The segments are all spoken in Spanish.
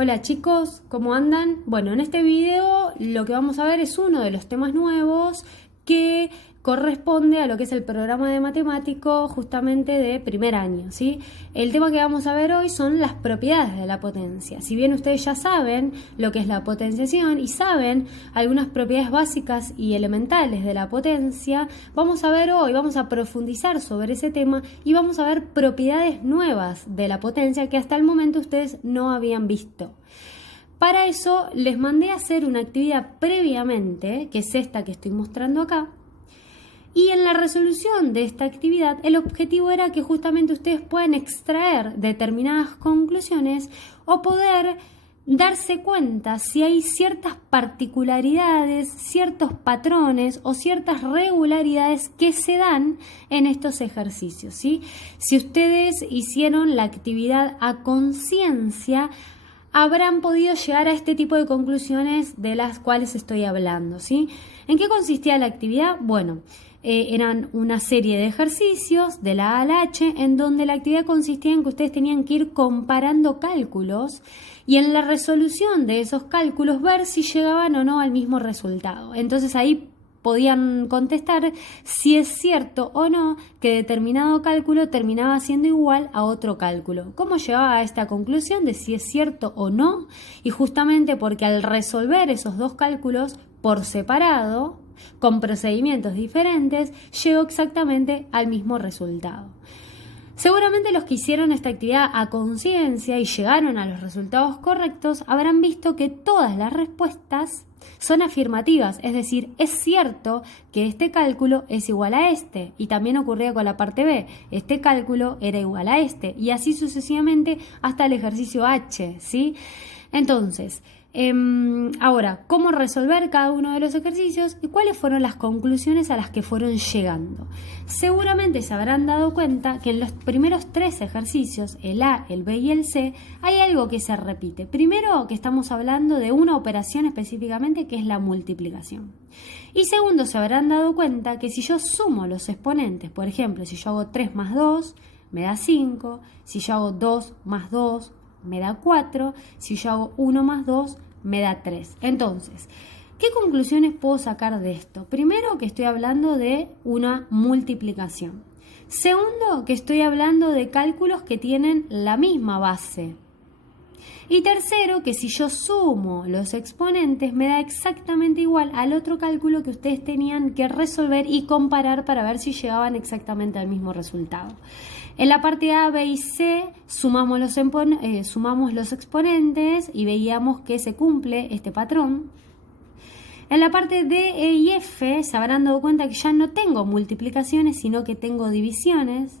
Hola chicos, ¿cómo andan? Bueno, en este video lo que vamos a ver es uno de los temas nuevos que corresponde a lo que es el programa de matemático justamente de primer año, ¿sí? El tema que vamos a ver hoy son las propiedades de la potencia. Si bien ustedes ya saben lo que es la potenciación y saben algunas propiedades básicas y elementales de la potencia, vamos a ver hoy, vamos a profundizar sobre ese tema y vamos a ver propiedades nuevas de la potencia que hasta el momento ustedes no habían visto. Para eso les mandé a hacer una actividad previamente, que es esta que estoy mostrando acá, y en la resolución de esta actividad el objetivo era que justamente ustedes puedan extraer determinadas conclusiones o poder darse cuenta si hay ciertas particularidades, ciertos patrones o ciertas regularidades que se dan en estos ejercicios, ¿sí? Si ustedes hicieron la actividad a conciencia, habrán podido llegar a este tipo de conclusiones de las cuales estoy hablando, ¿sí? ¿En qué consistía la actividad? Bueno, eran una serie de ejercicios de la A a la H en donde la actividad consistía en que ustedes tenían que ir comparando cálculos y en la resolución de esos cálculos ver si llegaban o no al mismo resultado. Entonces ahí podían contestar si es cierto o no que determinado cálculo terminaba siendo igual a otro cálculo. ¿Cómo llegaba a esta conclusión de si es cierto o no? Y justamente porque al resolver esos dos cálculos por separado, con procedimientos diferentes, llegó exactamente al mismo resultado. Seguramente los que hicieron esta actividad a conciencia y llegaron a los resultados correctos habrán visto que todas las respuestas son afirmativas, es decir, es cierto que este cálculo es igual a este, y también ocurría con la parte B, este cálculo era igual a este, y así sucesivamente hasta el ejercicio H, ¿sí? Entonces, ahora, ¿cómo resolver cada uno de los ejercicios y cuáles fueron las conclusiones a las que fueron llegando? Seguramente se habrán dado cuenta que en los primeros tres ejercicios, el A, el B y el C, hay algo que se repite. Primero, que estamos hablando de una operación específicamente que es la multiplicación. Y segundo, se habrán dado cuenta que si yo sumo los exponentes, por ejemplo, si yo hago 3 más 2, me da 5, si yo hago 2 más 2, me da 4, si yo hago 1 más 2, me da 3. Entonces, ¿qué conclusiones puedo sacar de esto? Primero, que estoy hablando de una multiplicación. Segundo, que estoy hablando de cálculos que tienen la misma base. Y tercero, que si yo sumo los exponentes me da exactamente igual al otro cálculo que ustedes tenían que resolver y comparar para ver si llegaban exactamente al mismo resultado. En la parte A, B y C sumamos los exponentes y veíamos que se cumple este patrón. En la parte D, E y F se habrán dado cuenta que ya no tengo multiplicaciones, sino que tengo divisiones.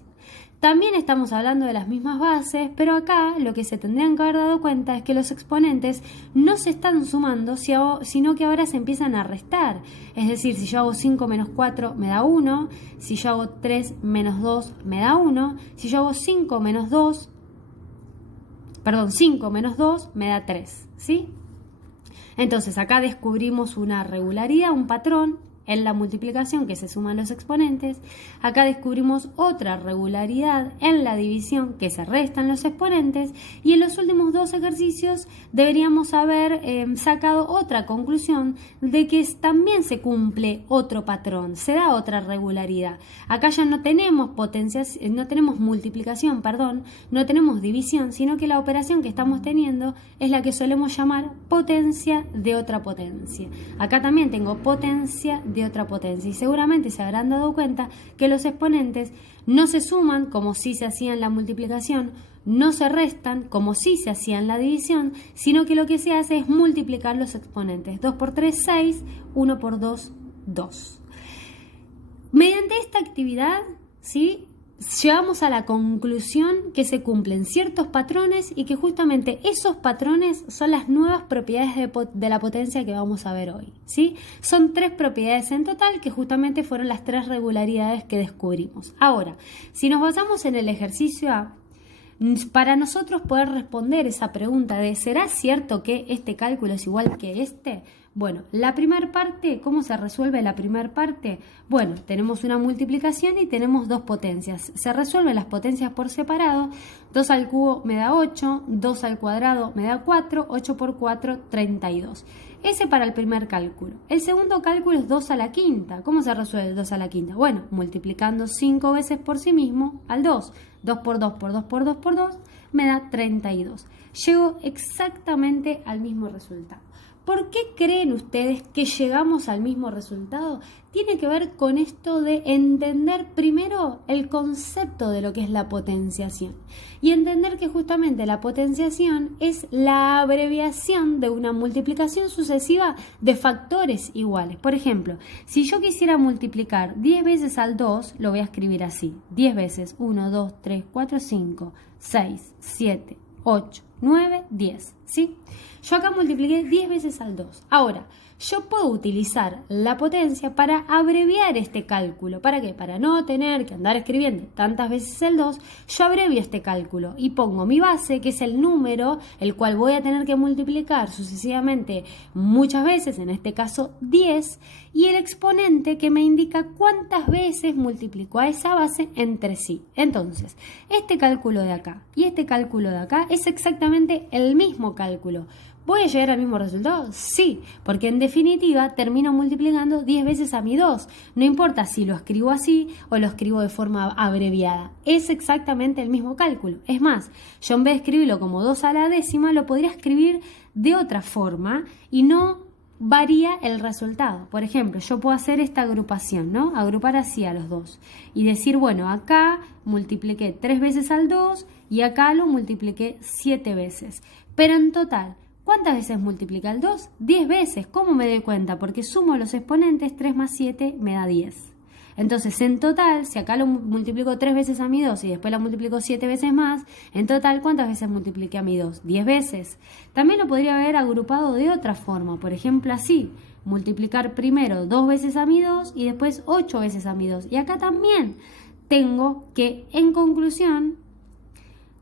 También estamos hablando de las mismas bases, pero acá lo que se tendrían que haber dado cuenta es que los exponentes no se están sumando, sino que ahora se empiezan a restar. Es decir, si yo hago 5 menos 4 me da 1, si yo hago 3 menos 2 me da 1, si yo hago 5 menos 2 me da 3, ¿sí? Entonces acá descubrimos una regularidad, un patrón en la multiplicación que se suman los exponentes. Acá descubrimos otra regularidad en la división que se restan los exponentes, y en los últimos dos ejercicios deberíamos haber sacado otra conclusión de que también se cumple otro patrón, se da otra regularidad. Acá ya no tenemos multiplicación, no tenemos división, sino que la operación que estamos teniendo es la que solemos llamar potencia de otra potencia. Acá también tengo potencia de otra potencia, y seguramente se habrán dado cuenta que los exponentes no se suman como si se hacía en la multiplicación, no se restan como si se hacía en la división, sino que lo que se hace es multiplicar los exponentes. 2 por 3, 6, 1 por 2, 2. Mediante esta actividad, ¿sí?, llegamos a la conclusión que se cumplen ciertos patrones y que justamente esos patrones son las nuevas propiedades de la potencia que vamos a ver hoy, ¿sí? Son 3 propiedades en total que justamente fueron las 3 regularidades que descubrimos. Ahora, si nos basamos en el ejercicio A, para nosotros poder responder esa pregunta de ¿será cierto que este cálculo es igual que este? Bueno, la primera parte, ¿cómo se resuelve la primera parte? Bueno, tenemos una multiplicación y tenemos dos potencias. Se resuelven las potencias por separado. 2 al cubo me da 8, 2 al cuadrado me da 4, 8 por 4, 32. Ese para el primer cálculo. El segundo cálculo es 2 a la quinta. ¿Cómo se resuelve el 2 a la quinta? Bueno, multiplicando 5 veces por sí mismo al 2. 2 por 2 por 2 por 2 por 2 me da 32. Llego exactamente al mismo resultado. ¿Por qué creen ustedes que llegamos al mismo resultado? Tiene que ver con esto de entender primero el concepto de lo que es la potenciación y entender que justamente la potenciación es la abreviación de una multiplicación sucesiva de factores iguales. Por ejemplo, si yo quisiera multiplicar 10 veces al 2, lo voy a escribir así: 10 veces 1, 2, 3, 4, 5, 6, 7, 8, 9, 10, ¿sí? Yo acá multipliqué 10 veces al 2. Ahora, yo puedo utilizar la potencia para abreviar este cálculo. ¿Para qué? Para no tener que andar escribiendo tantas veces el 2, yo abrevio este cálculo y pongo mi base, que es el número, el cual voy a tener que multiplicar sucesivamente muchas veces, en este caso 10, y el exponente que me indica cuántas veces multiplico a esa base entre sí. Entonces, este cálculo de acá y este cálculo de acá es exactamente el mismo cálculo. ¿Voy a llegar al mismo resultado? Sí, porque en definitiva termino multiplicando 10 veces a mi 2. No importa si lo escribo así o lo escribo de forma abreviada. Es exactamente el mismo cálculo. Es más, yo en vez de escribirlo como 2 a la décima, lo podría escribir de otra forma y no varía el resultado. Por ejemplo, yo puedo hacer esta agrupación, ¿no? Agrupar así a los dos y decir, bueno, acá multipliqué 3 veces al 2 y acá lo multipliqué 7 veces. Pero en total, ¿cuántas veces multiplica el 2? 10 veces. ¿Cómo me doy cuenta? Porque sumo los exponentes, 3 más 7 me da 10. Entonces, en total, si acá lo multiplico 3 veces a mi 2 y después lo multiplico 7 veces más, en total, ¿cuántas veces multipliqué a mi 2? 10 veces. También lo podría haber agrupado de otra forma. Por ejemplo, así. Multiplicar primero 2 veces a mi 2 y después 8 veces a mi 2. Y acá también tengo que, en conclusión,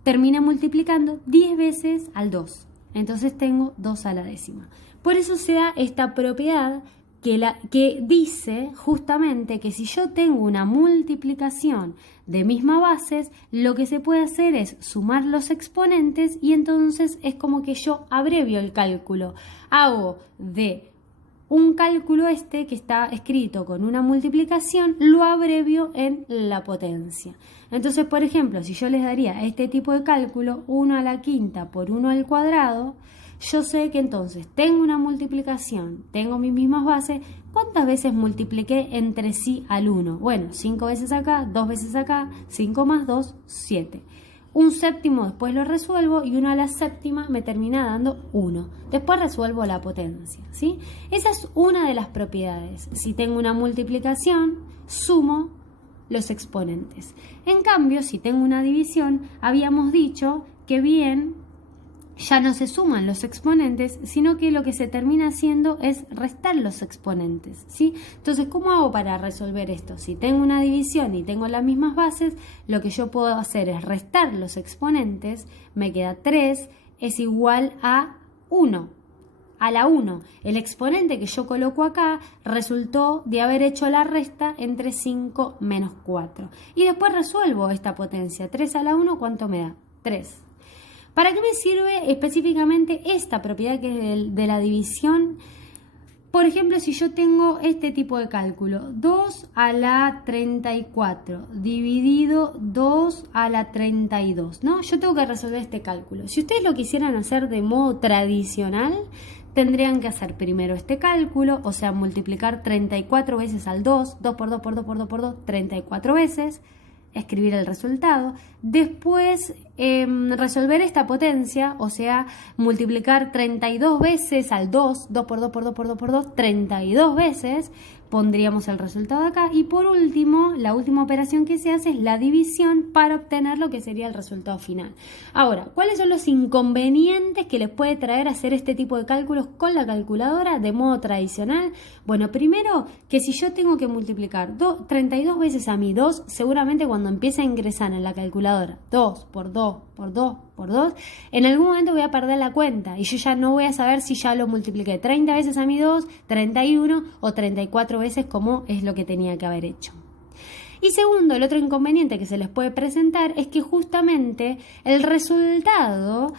termine multiplicando 10 veces al 2. Entonces tengo 2 a la décima. Por eso se da esta propiedad que dice justamente que si yo tengo una multiplicación de mismas bases, lo que se puede hacer es sumar los exponentes y entonces es como que yo abrevio el cálculo. Hago de un cálculo que está escrito con una multiplicación, lo abrevio en la potencia. Entonces, por ejemplo, si yo les daría este tipo de cálculo, 1 a la quinta por 1 al cuadrado, yo sé que entonces tengo una multiplicación, tengo mis mismas bases. ¿Cuántas veces multipliqué entre sí al 1? Bueno, 5 veces acá, 2 veces acá, 5 más 2, 7. Un séptimo después lo resuelvo y 1 a la séptima me termina dando 1. Después resuelvo la potencia, ¿sí? Esa es una de las propiedades. Si tengo una multiplicación, sumo los exponentes. En cambio, si tengo una división, habíamos dicho que bien ya no se suman los exponentes, sino que lo que se termina haciendo es restar los exponentes, ¿sí? Entonces, ¿cómo hago para resolver esto? Si tengo una división y tengo las mismas bases, lo que yo puedo hacer es restar los exponentes, me queda 3, es igual a 1, a la 1. El exponente que yo coloco acá resultó de haber hecho la resta entre 5 menos 4. Y después resuelvo esta potencia. 3 a la 1, ¿cuánto me da? 3. ¿Para qué me sirve específicamente esta propiedad que es de la división? Por ejemplo, si yo tengo este tipo de cálculo, 2 a la 34 dividido 2 a la 32, ¿no? Yo tengo que resolver este cálculo. Si ustedes lo quisieran hacer de modo tradicional, tendrían que hacer primero este cálculo, o sea, multiplicar 34 veces al 2, 2 por 2 por 2 por 2 por 2, 34 veces, escribir el resultado, después resolver esta potencia, o sea, multiplicar 32 veces al 2, 2 por 2 por 2 por 2 por 2, 32 veces, pondríamos el resultado acá, y por último, la última operación que se hace es la división para obtener lo que sería el resultado final. Ahora, ¿cuáles son los inconvenientes que les puede traer hacer este tipo de cálculos con la calculadora de modo tradicional? Bueno, primero, que si yo tengo que multiplicar 32 veces a mi 2, seguramente cuando empiece a ingresar en la calculadora 2 por 2 por 2 por 2, en algún momento voy a perder la cuenta y yo ya no voy a saber si ya lo multipliqué 30 veces a mi 2, 31 o 34 veces como es lo que tenía que haber hecho. Y segundo, el otro inconveniente que se les puede presentar es que justamente el resultado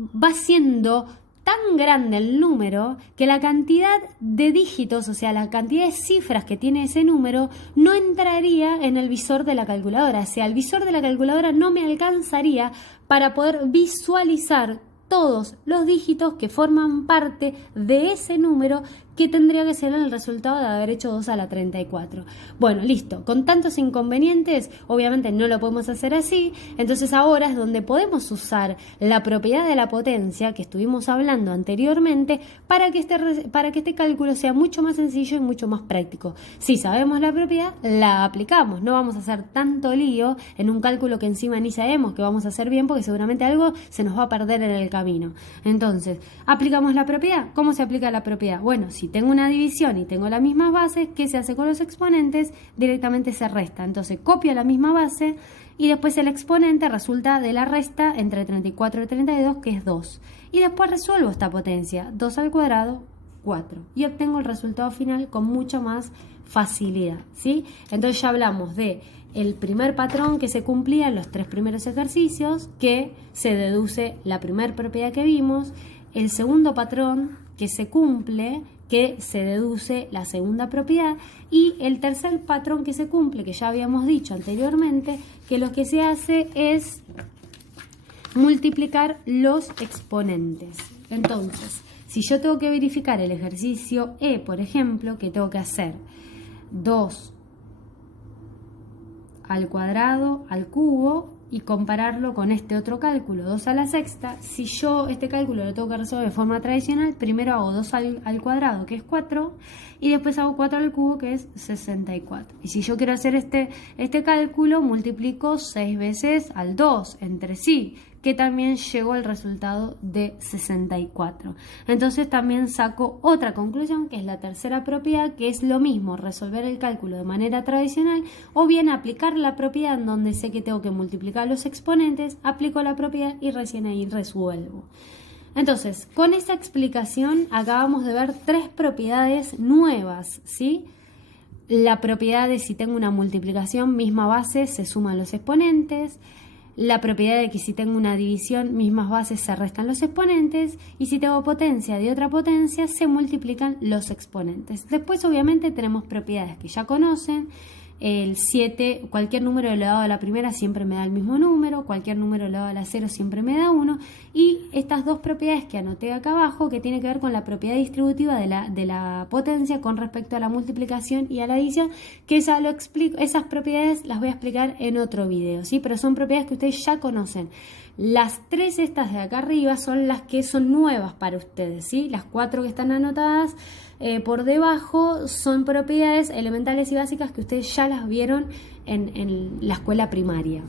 va siendo tan grande el número que la cantidad de dígitos, o sea, la cantidad de cifras que tiene ese número, no entraría en el visor de la calculadora. O sea, el visor de la calculadora no me alcanzaría para poder visualizar todos los dígitos que forman parte de ese número que tendría que ser el resultado de haber hecho 2 a la 34. Bueno, listo, con tantos inconvenientes, obviamente no lo podemos hacer así, entonces ahora es donde podemos usar la propiedad de la potencia que estuvimos hablando anteriormente para que este cálculo sea mucho más sencillo y mucho más práctico. Si sabemos la propiedad, la aplicamos, no vamos a hacer tanto lío en un cálculo que encima ni sabemos que vamos a hacer bien porque seguramente algo se nos va a perder en el camino. Entonces, aplicamos la propiedad. ¿Cómo se aplica la propiedad? Bueno, si tengo una división y tengo las mismas bases, ¿qué se hace con los exponentes? Directamente se resta. Entonces copio la misma base y después el exponente resulta de la resta entre 34 y 32, que es 2. Y después resuelvo esta potencia, 2 al cuadrado, 4. Y obtengo el resultado final con mucha más facilidad, ¿sí? Entonces ya hablamos de el primer patrón que se cumplía en los 3 primeros ejercicios, que se deduce la primera propiedad que vimos, el segundo patrón que se cumple, que se deduce la segunda propiedad, y el tercer patrón que se cumple, que ya habíamos dicho anteriormente, que lo que se hace es multiplicar los exponentes. Entonces, si yo tengo que verificar el ejercicio E, por ejemplo, ¿qué tengo que hacer? 2 al cuadrado al cubo y compararlo con este otro cálculo, 2 a la sexta. Si yo este cálculo lo tengo que resolver de forma tradicional, primero hago 2 al cuadrado, que es 4, y después hago 4 al cubo, que es 64. Y si yo quiero hacer este cálculo, multiplico 6 veces al 2 entre sí, que también llegó al resultado de 64. Entonces también saco otra conclusión, que es la tercera propiedad, que es lo mismo, resolver el cálculo de manera tradicional o bien aplicar la propiedad en donde sé que tengo que multiplicar los exponentes, aplico la propiedad y recién ahí resuelvo. Entonces, con esta explicación acabamos de ver 3 propiedades nuevas, ¿sí? La propiedad de si tengo una multiplicación, misma base, se suman los exponentes. La propiedad de que si tengo una división, mismas bases, se restan los exponentes, y si tengo potencia de otra potencia, se multiplican los exponentes. Después obviamente tenemos propiedades que ya conocen. El 7, cualquier número elevado a la primera siempre me da el mismo número, cualquier número elevado a la 0 siempre me da 1, y estas dos propiedades que anoté acá abajo, que tiene que ver con la propiedad distributiva de la potencia con respecto a la multiplicación y a la adición, que ya lo explico. Esas propiedades las voy a explicar en otro video, ¿sí? Pero son propiedades que ustedes ya conocen. Las 3 estas de acá arriba son las que son nuevas para ustedes, ¿sí? Las 4 que están anotadas por debajo son propiedades elementales y básicas que ustedes ya las vieron en la escuela primaria.